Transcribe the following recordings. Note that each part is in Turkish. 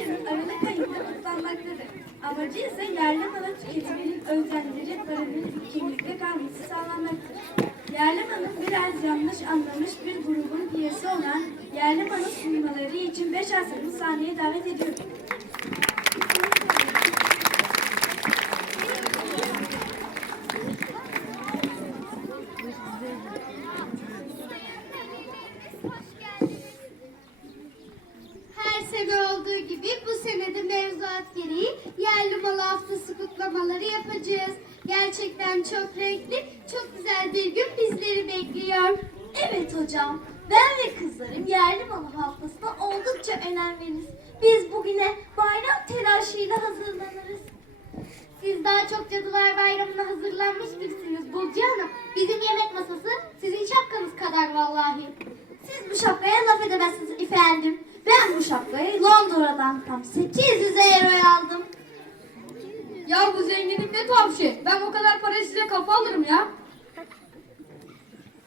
yıl Aralık ayında kutlanmaktadır. Amacı ise yerli malı tüketiminin özlendirilip barınır kimlikte kalması sağlanmaktır. Yerli malın biraz yanlış anlamış bir grubun üyesi olan yerli malı sunmaları için 5 asırını sahneye davet ediyorum. Her sene olduğu gibi bu sene de mevzuat gereği yerli malı haftası kutlamaları yapacağız. Gerçekten renkli, çok güzel bir gün bizleri bekliyor. Evet hocam. Ben ve kızlarım yerli malı haftasına oldukça önem veririz. Biz bugüne bayram telaşıyla hazırlanırız. Siz daha çok Cadılar Bayramı'na hazırlanmış birisiniz Burcu Hanım. Bizim yemek masası sizin şapkanız kadar vallahi. Siz bu şapkaya laf edemezsiniz efendim. Ben bu şapkayı Londra'dan tam 800 Zenginlik ne tuhaf şey. Ben o kadar para size kafa alırım ya.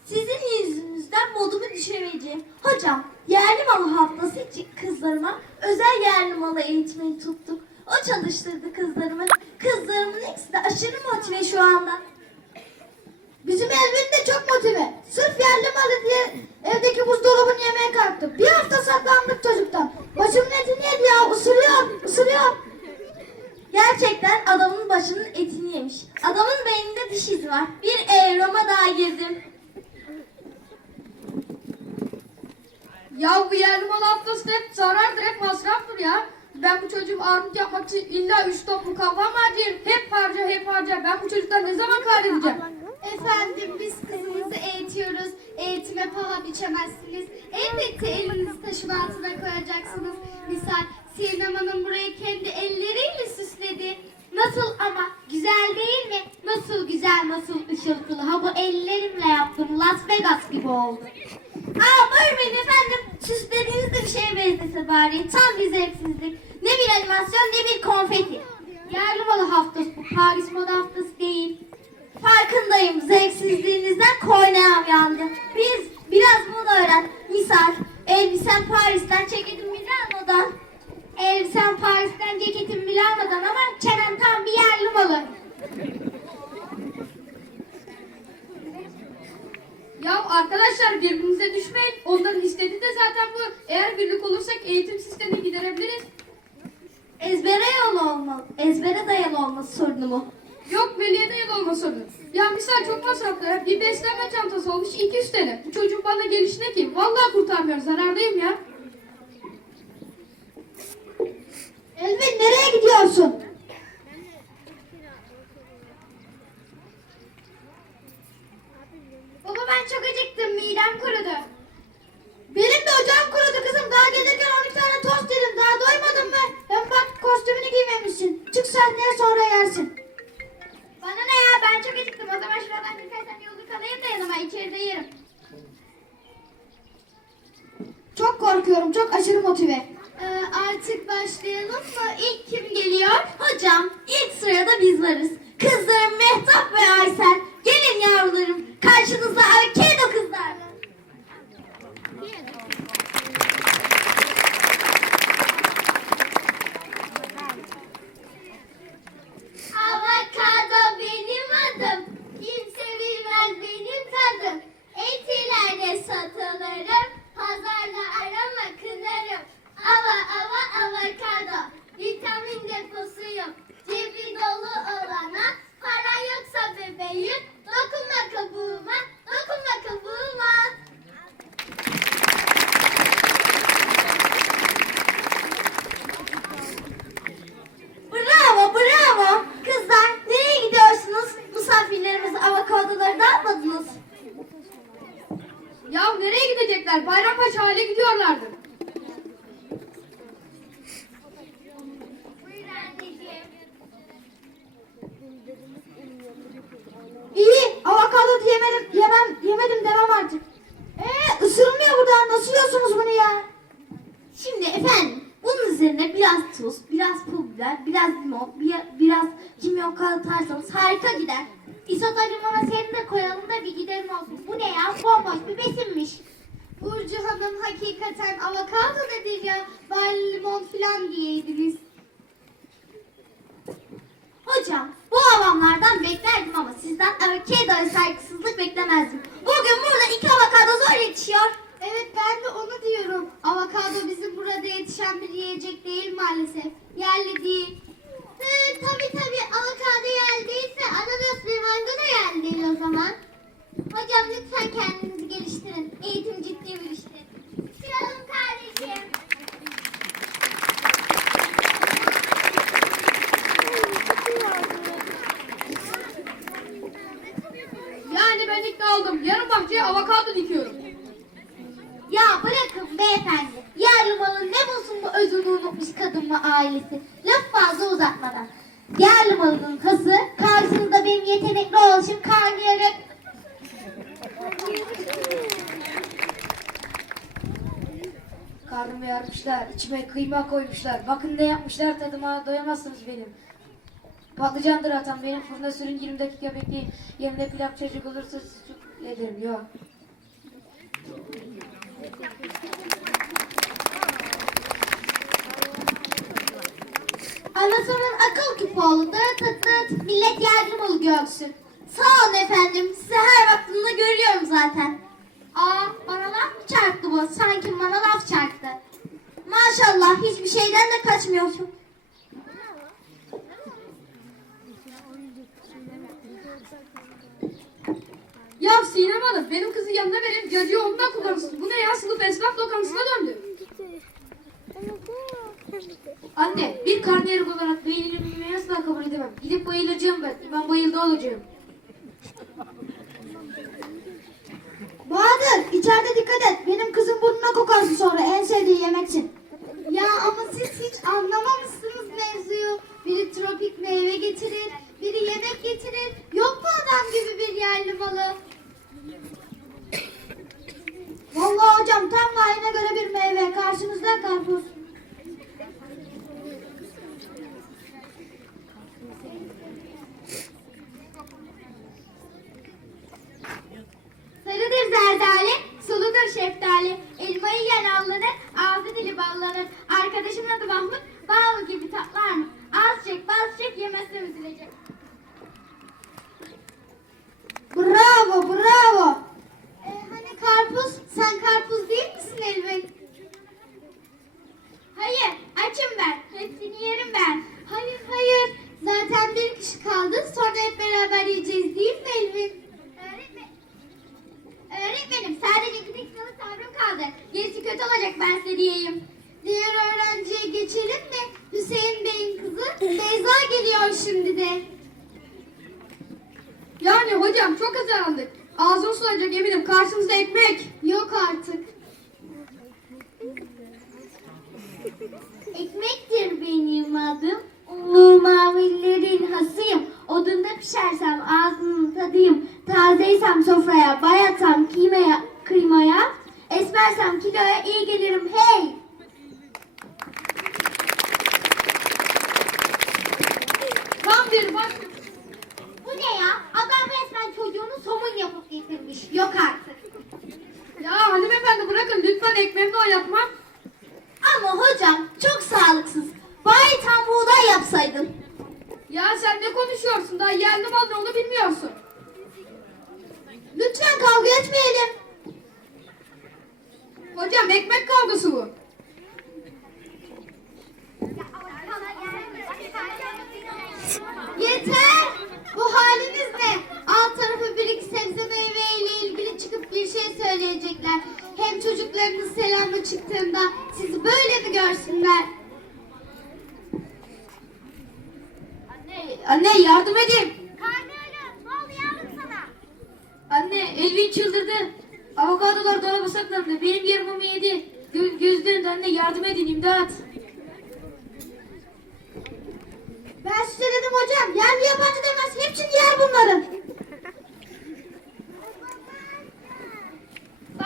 Sizin yüzünüzden modumu düşüreceğim. Hocam yerli malı haftası için kızlarıma özel yerli malı eğitmeni tuttuk. O çalıştırdı kızlarımı. Kızlarımın ikisi de aşırı motive şu anda. Bizim Elvin de çok motive. Sırf yerli malı diye evdeki buzdolabını yemeye kalktı. Bir hafta saklandık çocuktan. Başımın etini yedi ya. Isırıyor, ısırıyor. Gerçekten adamın başının etini yemiş. Adamın beyninde diş izi var. Bir evroma daha girdim. Ya bu yerli mal haftası hep zarardır, hep masraftır ya. Ben bu çocuğum armut yapmak için illa üç top mu kafa mı harcayayım? Hep harca, hep harca. Ben bu çocuktan ne zaman kar edeceğim? Efendim biz kızımızı eğitiyoruz. Eğitime paha biçemezsiniz. Elbette elinizi taşın altına koyacaksınız. Misal Sinem Hanım burayı kendi elleriyle süsledi. Nasıl ama güzel değil mi? Nasıl güzel nasıl ışıltılı. Ha bu ellerimle yaptım. Las Vegas gibi oldu. Aa buyurun efendim. Süslediğiniz de bir şeye benzese bari. Tam bir zevksizlik. Ne bir animasyon ne bir konfeti. Yerli malı haftası bu. Paris moda haftası değil. Farkındayım. Zevksizliğinizden korneam yandı. Biz biraz moda öğren. Misal elbisen Paris'ten ceketim Milano'dan. Elbisen Paris'ten ceketim Milano'dan ama çenen tam bir yerli malı. Ya arkadaşlar birbirinize düşmeyin. Onların istediği de zaten bu. Eğer birlik olursak eğitim sistemini giderebiliriz. Ezbere yolu olmalı. Ezbere dayalı olması sorunu mu? Yok veliye dayalı olma sorunu. Ya misal çok masraflı. Bir beslenme çantası olmuş 200 TL. Bu çocuğun bana gelişine ki. Vallahi kurtarmıyor. Zarardayım ya. Elvin nereye gidiyorsun? Baba ben çok acıktım. Midem kurudu. Benim de ocağım kurudu kızım. Daha gelirken 12 tane tost yedim. Daha doymadın mı? Hem bak kostümünü giymemişsin. Çık sahneye sonra yersin. Bana ne ya? Ben çok acıktım. O zaman şuradan birkaç tane yoluk alayım da yanıma. içeride yerim. Çok korkuyorum. Çok aşırı motive. Artık başlayalım mı? İlk kim geliyor? Hocam ilk sırada biz varız. Kızlarım Mehtap ve Aysel. Gelin yavrularım. Karşınızda Arkedo Ya nereye gidecekler? Bayrampaşa hale gidiyorlardı. İyi, avokado yemedim, yemem, yemedim demem artık. Ee, ısırılmıyor buradan. Nasıl yiyorsunuz bunu ya? Şimdi efendim bunun üzerine biraz tuz, biraz pul biber, biraz limon, bir- biraz kimyon katarsanız harika gider. İsoda limona seni de koyalım da bir gidelim olsun. Bu ne ya? Bomboş bir besinmiş. Burcu Hanım hakikaten avokado nedir ya? Bari limon falan giyeydiniz. Hocam bu avamlardan beklerdim ama sizden avokado saygısızlık beklemezdim. Bugün burada iki avokado zor yetişiyor. Evet ben de onu diyorum. Avokado bizim burada yetişen bir yiyecek değil maalesef. Yerli değil. Tabii tabii avokado yerli değilse ananas ve mango da değil o zaman. Hocam lütfen kendinizi geliştirin. Eğitim ciddi bir iştir. Canım kardeşim. Yani ben ikna oldum. Yarın bahçeye avokado dikiyorum. Ya bırakın beyefendi. Yerli malın ne bulsun bu özünü unutmuş kadın ve ailesi. Laf fazla uzatmadan. Yerli malının kası karşınızda benim yetenekli oluşum karnıyarık. Karnımı yarmışlar, içime kıyma koymuşlar. Bakın ne yapmışlar tadıma doyamazsınız benim. Patlıcandır atan benim fırına sürün 20 dakika bekleyin. Yanında pilav çocuk olursa sucuk ederim yok. Anasının akıl küpü oldu. Dıt. Millet yerli malı görsün. Sağ olun efendim. Sizi her vaktinde görüyorum zaten. Aa bana laf mı çarptı bu? Sanki bana laf çarptı. Maşallah hiçbir şeyden de kaçmıyorsun. Ya Sinem Hanım benim kızı yanına verin. Cacığı onunla kullanırsın. Bu ne ya? Sınıf esnaf lokantasına döndü. Anne bir karnıyarık olarak beynini büyümeye asla kabul edemem. Gidip bayılacağım ben. Ben bayıldı olacağım. Bahadır içeride dikkat et. Benim kızım burnuna kokarsın sonra en sevdiği yemeksin. Ya ama siz hiç anlamamışsınız mevzuyu. Biri tropik meyve getirir, biri yemek getirir. Yok mu adam gibi bir yerli malı? Vallahi hocam tam layığına göre bir meyve. Karşınızda karpuz. Sarıdır zerdali, suludur şeftali. Elmayı yen allanır, ağzı dili ballanır. Arkadaşımın adı Mahmut, bal gibi tatlar mı? Az çek, bal çek, yemezse üzülecek. Bravo bravo. Ee, hani karpuz, sen karpuz değil misin Elvin? Hayır, açım ben. Hepsini yerim ben. Hayır, hayır. Zaten bir kişi kaldı, sonra hep beraber yiyeceğiz değil mi Elvin? Öğretmen. Öğretmenim, sadece iki dakikalık sabrım kaldı. Gerisi kötü olacak ben size diyeyim. Diğer öğrenciye geçelim mi? Hüseyin Bey'in kızı Beyza geliyor şimdi de. Yani hocam çok hazırlandık. Ağzım sulanacak eminim. Karşınızda ekmek. Yok artık. Bir baş... Bu ne ya? Adam resmen çocuğunu somun yapıp getirmiş. Yok artık. Ya hanımefendi bırakın lütfen ekmeğimle oynatmam. Ama hocam çok sağlıksız. Bari tam buğday yapsaydın. Ya sen ne konuşuyorsun? Daha yerli mal ne onu bilmiyorsun. Lütfen kavga etmeyelim. Hocam ekmek kavgası bu. Yeter! Bu haliniz ne? Alt tarafı bir iki sebze meyve ile ilgili çıkıp bir şey söyleyecekler. Hem çocuklarınız selamla çıktığında sizi böyle mi görsünler? Anne, anne yardım edin. Ne oldu yavrum sana? Anne Elvin çıldırdı. Avokadolar dolaba saklandı. Benim yarımımı yedi. Gö göz döndü anne yardım edin imdat. Ben size dedim hocam yerli yabancı demez. Hepsini yer bunların.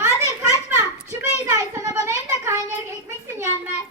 Bahadır kaçma! Şu Beyza'yı sana bana hem de karnıyarık ekmeksin yenmez.